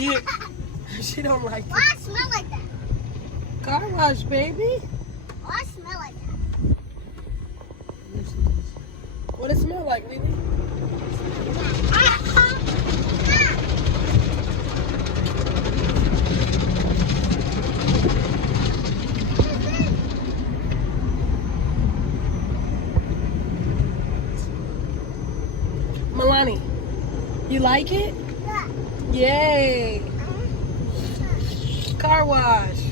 Yeah. She don't like it. Why it smell like that? Car wash, baby. Why it smell like that? What it smell like, Lily? Milani, you like it? Yeah. Yay. Car wash.